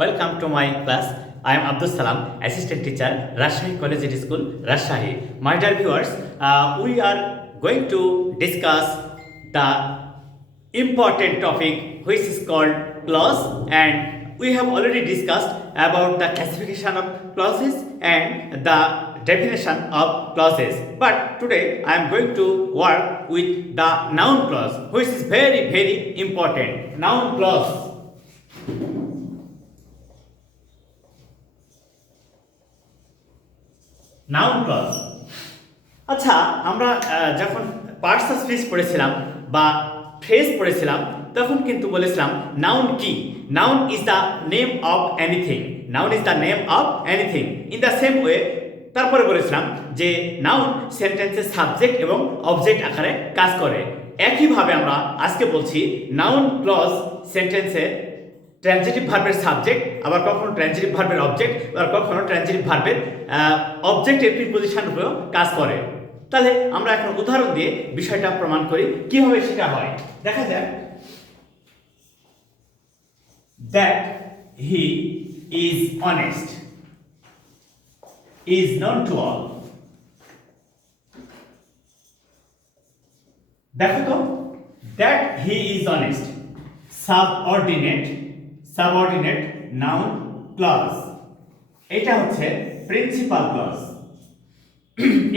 Welcome to my class. I am Abdus Salam, assistant teacher, Rajshahi Collegiate School, Rajshahi. My dear viewers, we are going to discuss the important topic which is called clause, and we have already discussed about the classification of clauses and the definition of clauses. But today I am going to work with the noun clause, which is very important. Noun clause. Noun clause. আচ্ছা, আমরা যখন parts of speech পড়েছিলাম বা phrase পড়েছিলাম তখন কিন্তু বলেছিলাম noun কি? Noun is the name of anything. Noun is the name of anything. In the same way তারপরে বলেছিলাম যে নাউন সেন্টেন্সের সাবজেক্ট এবং অবজেক্ট আকারে কাজ করে। একইভাবে আমরা আজকে বলছি নাউন ক্লজ সেন্টেন্সে ট্রানজিটিভ ভার্বের সাবজেক্ট, আবার কখনো ট্রানজিটিভ ভার্বের অবজেক্ট, আবার কখনো ট্রানজিটিভ ভার্বের অবজেক্টের প্রিপোজিশন রূপেও কাজ করে। তাহলে আমরা এখন উদাহরণ দিয়ে বিষয়টা প্রমাণ করি কিভাবে সেটা হয়। দেখা যাক, that he is honest is known to all. দেখো তো, that he is honest subordinate noun clause, এটা হচ্ছে প্রিন্সিপাল ক্লজ।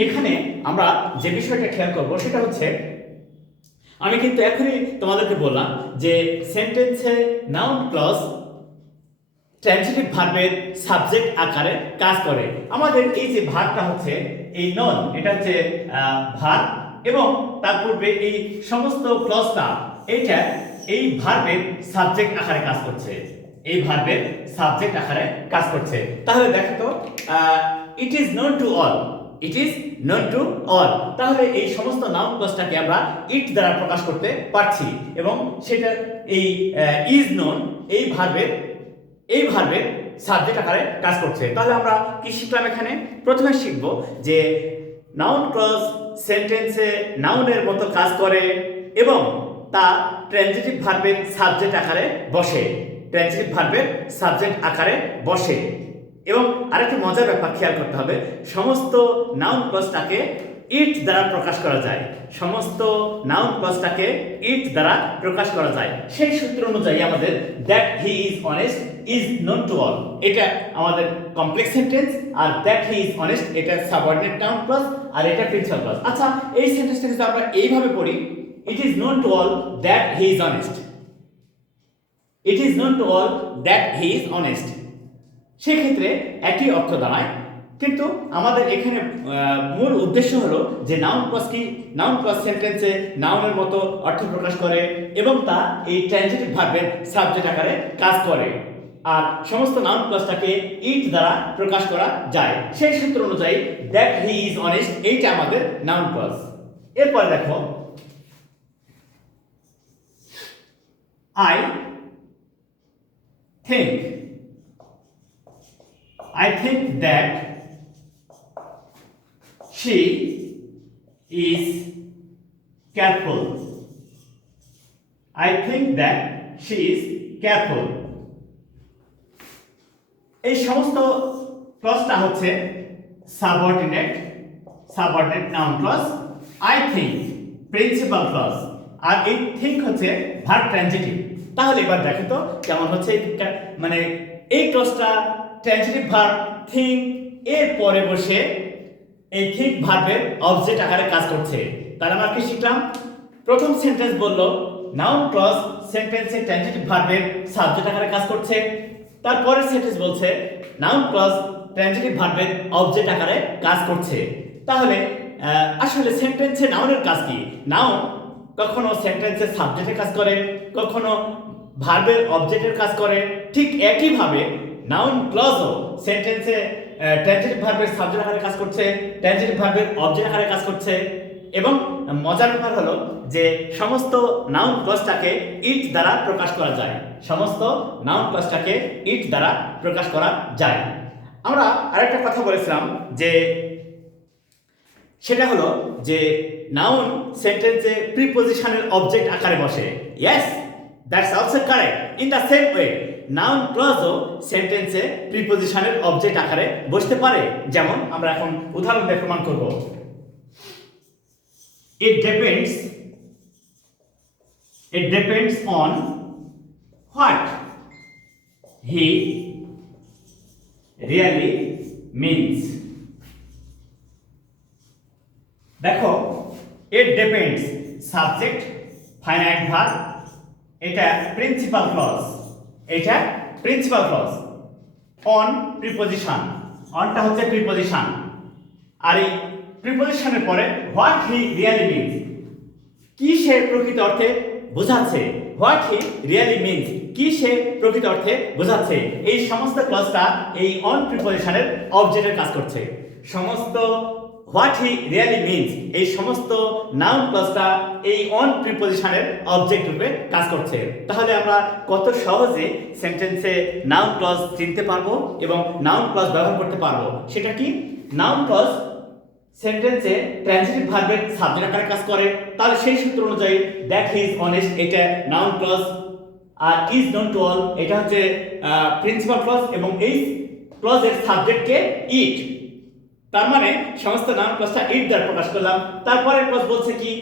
এখানে আমরা যে বিষয়টা খেয়াল করব সেটা হচ্ছে, আমি কিন্তু এখনই তোমাদেরকে বললাম যে সেন্টেন্সে নাউন ক্লজ ট্রানজিটিভ ভার্বের সাবজেক্ট আকারে কাজ করে। আমাদের এই যে ভার্বটা হচ্ছে এই নন, এটা হচ্ছে ভার্ব, এবং তার পূর্বে এই সমস্ত ক্লজটা এটা এই ভার্বের সাবজেক্ট আকারে কাজ করছে, এই ভার্বের সাবজেক্ট আকারে কাজ করছে। তাহলে দেখো তো, it is known to all, it is known to all. তাহলে এই সমস্ত নাউন ক্লজটাকে আমরা ইট দ্বারা প্রকাশ করতে পারছি, এবং সেটা এই ইজ নোন এই ভার্বের সাবজেক্ট আকারে কাজ করছে। তাহলে আমরা কি শিখলাম এখানে? প্রথমে শিখব যে নাউন ক্লজ সেন্টেন্সে নাউনের মতো কাজ করে এবং তা ট্রানজিটিভ ভার্বের সাবজেক্ট আকারে বসে, ট্রানজিটিভ ভার্বের সাবজেক্ট আকারে বসে। এবং আরেকটি মজার ব্যাপার খেয়াল করতে হবে, সমস্ত নাউন ক্লজটাকে ইট দ্বারা প্রকাশ করা যায়, সমস্ত নাউন ক্লজটাকে ইট দ্বারা প্রকাশ করা যায়। সেই সূত্র অনুযায়ী আমাদের that he is honest is known to all, এটা আমাদের কমপ্লেক্স সেন্টেন্স, আর দ্যাট হি ইজ অনেস্ট এটা সাবঅর্ডিনেট নাউন ক্লজ, আর এটা প্রিন্সিপাল ক্লজ। আচ্ছা, এই সেন্টেন্সটা যদি আমরা এইভাবে পড়ি, it is known to all that he is honest, it is known to all that he is honest, সেক্ষেত্রে একই অর্থ দাঁড়ায়। কিন্তু আমাদের এখানে মূল উদ্দেশ্য হলো যে নাউন ক্লজ কি, নাউন ক্লজ সেন্টেন্সে নাউনের মতো অর্থ প্রকাশ করে এবং তা এই ট্রানজিটিভ ভার্বের সাবজেক্ট আকারে কাজ করে, আর সমস্ত নাউন ক্লজটাকে ইট দ্বারা প্রকাশ করা যায়। সেই সূত্র অনুযায়ী দ্যাট হি ইজ অনেস্ট এইটা আমাদের নাউন ক্লজ। এরপর দেখো, I think that she is careful. I think that she is careful. এই সমস্ত ক্লজটা হচ্ছে subordinate noun clause, I think principal clause, আর এই থিঙ্ক হচ্ছে ভার্ব ট্রানজিটিভ। তাহলে এবার দেখো তো কেমন হচ্ছে, মানে এই ক্লজটা ট্রানজিটিভ ভার্ব থিঙ্ক এর পরে বসে এই থিঙ্ক ভার্বের অবজেক্ট আকারে কাজ করছে। তাহলে আমরা কি শিখলাম? প্রথম সেন্টেন্স বললো নাউন ক্লজ সেন্টেন্সে ট্রানজিটিভ ভার্বের সাবজেক্ট আকারে কাজ করছে, তারপরের সেন্টেন্স বলছে নাউন ক্লজ ট্রানজিটিভ ভার্বের অবজেক্ট আকারে কাজ করছে। তাহলে আসলে সেন্টেন্সে নাউনের কাজ কি? নাউন কখনো সেন্টেন্সের সাবজেক্টের কাজ করে, কখনো ভার্বের অবজেক্টের কাজ করে। ঠিক একইভাবে নাউন ক্লজও সেন্টেন্সে ট্রানজিটিভ ভার্বের সাবজেক্ট আকারে কাজ করছে, ট্রানজিটিভ ভার্বের অবজেক্ট আকারে কাজ করছে। এবং মজার ব্যাপার হলো যে সমস্ত নাউন ক্লজটাকে ইট দ্বারা প্রকাশ করা যায়, সমস্ত নাউন ক্লজটাকে ইট দ্বারা প্রকাশ করা যায়। আমরা আরেকটা কথা বলেছিলাম যে সেটা হলো যে নাউন সেন্টেন্সে প্রিপোজিশনের অবজেক্ট আকারে বসে। Yes, that's also correct. In the same way noun ক্লজও সেন্টেন্সে প্রিপজিশনের অবজেক্ট আকারে বসতে পারে। যেমন আমরা এখন উদাহরণ দিয়ে প্রমাণ করব। It depends on what he really means. দেখো, it depends subject finite verb, এটা প্রিন্সিপাল ক্লজ, এটা প্রিন্সিপাল ক্লজ। অন প্রিপজিশন, অনটা হচ্ছে প্রিপজিশন, আর এই প্রিপজিশনের পরে হোয়াট হি রিয়েলি মিন্স, কি সে প্রকৃত অর্থে বোঝাচ্ছে। হোয়াট হি রিয়েলি মিন্স, কি সে প্রকৃত অর্থে বোঝাচ্ছে। এই সমস্ত ক্লজটা এই অন প্রিপজিশনের অবজেক্টের কাজ করছে। সমস্ত হোয়াট হি রিয়েলি মিন্স, এই সমস্ত নাউন ক্লজটা এই অন প্রিপজিশনের অবজেক্ট রূপে কাজ করছে। তাহলে আমরা কত সহজে সেন্টেন্সে নাউন ক্লজ চিনতে পারবো এবং নাউন ক্লজ ব্যবহার করতে পারবো। সেটা কি? নাউন ক্লজ সেন্টেন্সে ট্রানজিটিভ ভার্বের সাবজেক্ট আকারে কাজ করে। তাহলে সেই সূত্র অনুযায়ী দ্যাট হি ইজ অনেস্ট, এটা নাউন ক্লজ, আর ইজ নন টু অল এটা হচ্ছে প্রিন্সিপাল ক্লজ, এবং এই ক্লজের সাবজেক্টকে ইট। তার মানে সমস্ত নাউন ক্লজটা ইট দ্বারা প্রকাশ করলাম। তারপরে ক্লজ বলছে কি?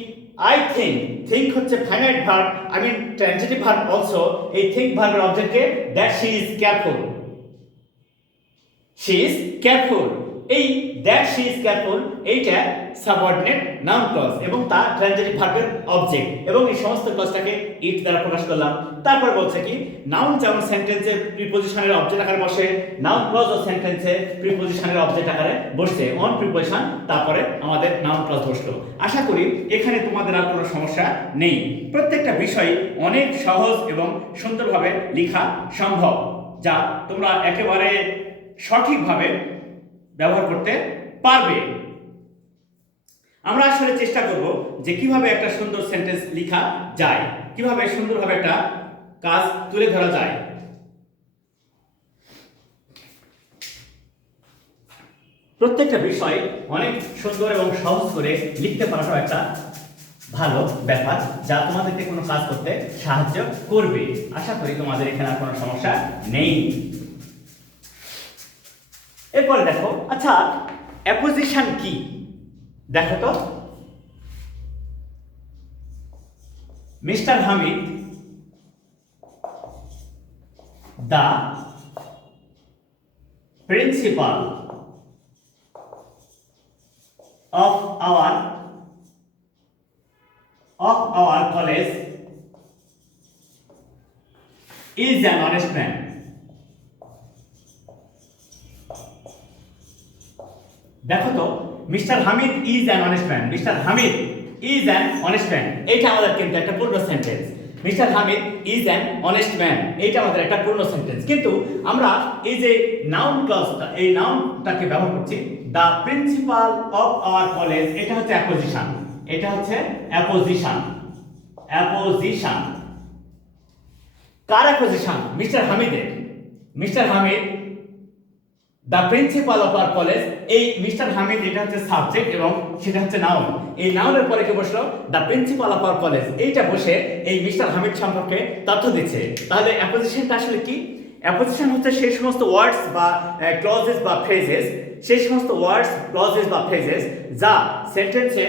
আই থিঙ্ক, থিঙ্ক হচ্ছে finite verb, I mean transitive verb also. এই থিঙ্ক ভার্বের অবজেক্টকে that she is careful, she is careful. এই দ্যাট শি ইজ কেয়ারফুল এইটা সাবঅর্ডিনেট নাউন ক্লজ এবং তা ট্রানজিটিভ ভার্বের অবজেক্ট, এবং এই সমস্ত ক্লজটাকে ইট দ্বারা প্রকাশ করলাম। তারপর বলছে কি? নাউন যেমন সেন্টেন্সে প্রিপজিশনের অবজেক্ট আকারে বসে, নাউন ক্লজ ও সেন্টেন্সে প্রিপজিশনের অবজেক্ট আকারে বসছে। অন প্রিপজিশন, তারপরে আমাদের নাউন ক্লজ বসলো। আশা করি এখানে তোমাদের আর কোনো সমস্যা নেই। প্রত্যেকটা বিষয় অনেক সহজ এবং সুন্দরভাবে লেখা সম্ভব, যা তোমরা একেবারে সঠিকভাবে ব্যবহার করতে পারবে। আমরা আসলে চেষ্টা করব যে কিভাবে একটা সুন্দর সেন্টেন্স লেখা যায়, কিভাবে সুন্দরভাবে একটা কাজ তুলে ধরা যায়। প্রত্যেকটা বিষয় অনেক সুন্দর এবং সহজ করে লিখতে পারাটা একটা ভালো ব্যাপার, যা তোমাদেরকে কোনো কাজ করতে সাহায্য করবে। আশা করি তোমাদের এখানে আর কোনো সমস্যা নেই। এরপরে দেখো, আচ্ছা অ্যাপোজিশন কি? দেখো তো, mister Hamid the principal of our college is an honest man. দেখো তো, mister Hamid is an honest man, mister Hamid is an honest man, এইটা আমাদের কিন্তু একটা পূর্ণ sentence. Mister Hamid is an honest man, এইটা আমাদের একটা পূর্ণ সেন্টেন্স। কিন্তু আমরা এই যে নাউন ক্লজটা, এই নাউনটাকে ব্যবহার করছি, the principal of our college, এটা হচ্ছে অ্যাপোজিশন, এটা হচ্ছে অ্যাপোজিশন। অ্যাপোজিশন কার অ্যাপোজিশন? মিস্টার হামিদের। Mister Hamid the principal of our college, এই মিস্টার হামিদ এটা হচ্ছে সাবজেক্ট এবং সেটা হচ্ছে নাউন। এই নাউনের পরে কি বসলো? The principal of our college, এইটা বসে এই মিস্টার হামিদ সম্পর্কে তথ্য দিচ্ছে। তাহলে অ্যাপোজিশনটা আসলে কি? অ্যাপোজিশন হচ্ছে সেই সমস্ত ওয়ার্ডস বা ক্লজেস বা ফ্রেজেস, সেই সমস্ত ওয়ার্ডস, ক্লজেস বা ফ্রেজেস যা সেন্টেন্সে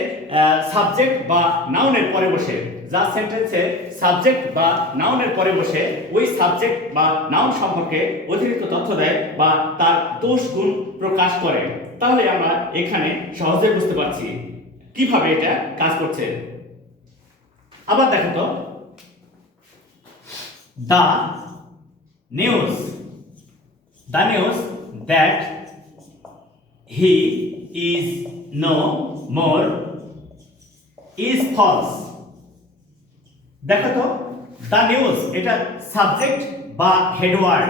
সাবজেক্ট বা নাউনের পরে বসে, যা সেন্টেন্সে সাবজেক্ট বা নাউনের পরে বসে ওই সাবজেক্ট বা নাউন সম্পর্কে অতিরিক্ত তথ্য দেয় বা তার দোষ গুণ প্রকাশ করে। তাহলে আমরা এখানে সহজে বুঝতে পারছি কিভাবে এটা কাজ করছে। আবার দেখো তো, the news that he is no more is false. দেখো তো, দ্য নিউজ এটা সাবজেক্ট বা হেডওয়ার্ড,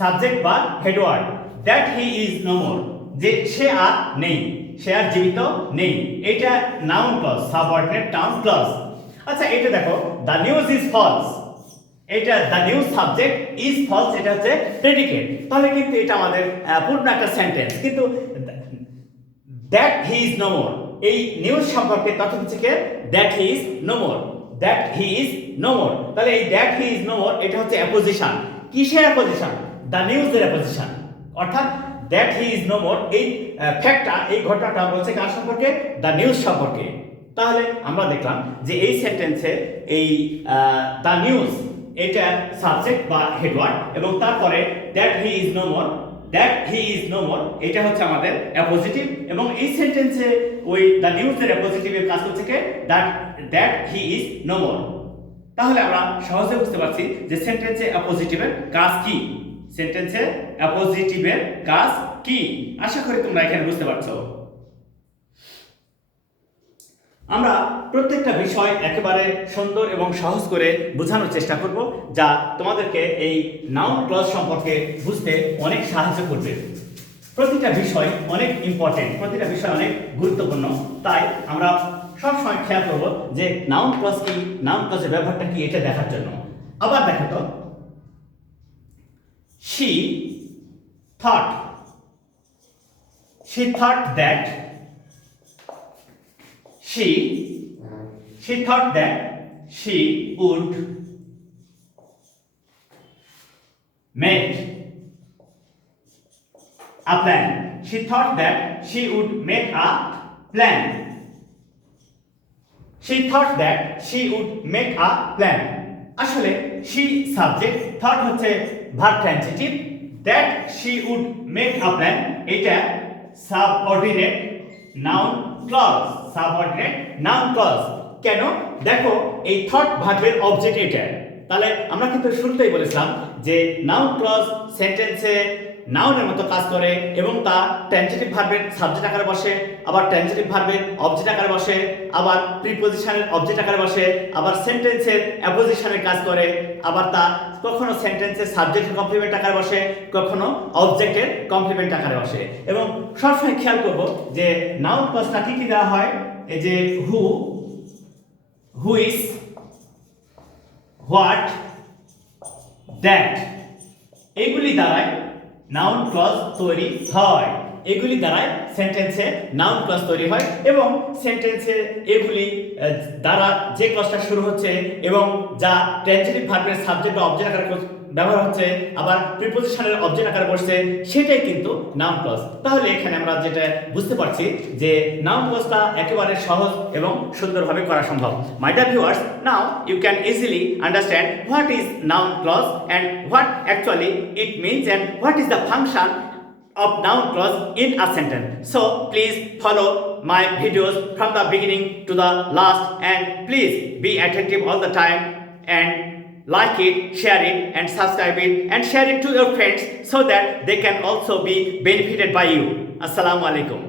সাবজেক্ট বা headword. That he is no more, যে সে আর নেই, সে আর জীবিত নেই, এটা noun clause, subordinate noun clause. আচ্ছা এটা দেখো, দ্য নিউজ ইজ ফলস, এটা the news subject, is false এটা হচ্ছে প্রেডিকেট। তাহলে কিন্তু এটা আমাদের পূর্ণ একটা সেন্টেন্স। কিন্তু that he is no more, এই নিউজ সম্পর্কে তথ্য দিচ্ছে কে? That he is no more, that he is no more. তাহলে এই that he is no more এটা হচ্ছে অ্যাপোজিশন। কিসের অ্যাপোজিশন? দ্য নিউজের অ্যাপোজিশন। অর্থাৎ that he is no more, এই ফ্যাক্টটা, এই ঘটনাটা বলছে কার সম্পর্কে? দ্য নিউজ সম্পর্কে। তাহলে আমরা দেখলাম যে এই সেন্টেন্সে এই দ্য নিউজ এটা সাবজেক্ট বা হেডওয়ার্ড, এবং তারপরে that he is no more, that he is no more এটা হচ্ছে আমাদের অ্যাপোজিটিভ, এবং এই সেন্টেন্সে ওই দ্য নিউজের অ্যাপোজিটিভের কাজ হচ্ছে কি? That he is no more. তাহলে আমরা সহজে বুঝতে পারছি যে সেন্টেন্সে অ্যাপোজিটিভের কাজ কি। সেন্টেন্সে অ্যাপোজিটিভের কাজ কি, আশা করি তোমরা এখানে বুঝতে পারছো। আমরা প্রত্যেকটা বিষয় একেবারে সুন্দর এবং সহজ করে বোঝানোর চেষ্টা করব, যা তোমাদেরকে এই নাউন ক্লজ সম্পর্কে বুঝতে অনেক সাহায্য করবে। প্রতিটা বিষয় অনেক ইম্পর্টেন্ট, প্রতিটা বিষয় অনেক গুরুত্বপূর্ণ, তাই আমরা সবসময় খেয়াল করব যে নাউন ক্লজ কি, নাউন ক্লজের ব্যবহারটা কি, এটা দেখার জন্য। আবার দেখো তো, she thought that she thought that she would make a plan. She thought that she would make a plan. She thought that she would make a plan. আসলে she subject, thought হচ্ছে verb transitive, that she would make a plan এটা subordinate noun clause, subordinate noun clause। কেন? দেখো এই thought ভার্বের object এটা। তাহলে আমরা কিন্তু শুরুতেই বলেছিলাম যে নাউন ক্লজ সেন্টেন্সে নাউনের মতো কাজ করে এবং তা ট্রানজিটিভ ভার্বের সাবজেক্ট আকারে বসে, আবার ট্রানজিটিভ ভার্বের অবজেক্ট আকারে বসে, আবার প্রিপজিশনের অবজেক্ট আকারে বসে, আবার সেন্টেন্সের অ্যাপোজিশনের কাজ করে, আবার তা কখনো সেন্টেন্সের সাবজেক্টের কমপ্লিমেন্ট আকারে বসে, কখনো অবজেক্টের কমপ্লিমেন্ট আকারে বসে। এবং সবসময় খেয়াল করব যে নাউন ক্লজটা কি কি দেওয়া হয়, এই যে হু, হুইচ, হোয়াট, দ্যাট, এগুলি দ্বারাই নাউন ক্লজ তৈরি হয়। এগুলি দ্বারাই সেন্টেন্সে নাউন ক্লজ তৈরি হয়, এবং সেন্টেন্সে এগুলি দ্বারা যে ক্লজটা শুরু হচ্ছে এবং যা ট্রানজিটিভ ভার্বের সাবজেক্ট বা অবজেক্ট আকারে ব্যবহার হচ্ছে, আবার প্রিপজিশনের অবজেক্ট আকারে বসছে, সেটাই কিন্তু নাউন ক্লজ। তাহলে এখানে আমরা যেটা বুঝতে পারছি যে নাউন ক্লজটা একেবারে সহজ এবং সুন্দরভাবে করা সম্ভব। My dear viewers, now you can easily understand what is noun clause and what actually it means and what is the function of noun clause in a sentence. So please follow my videos from the beginning to the last, and please be attentive all the time and like it, share it and subscribe it and share it to your friends so that they can also be benefited by you. Assalamu alaikum.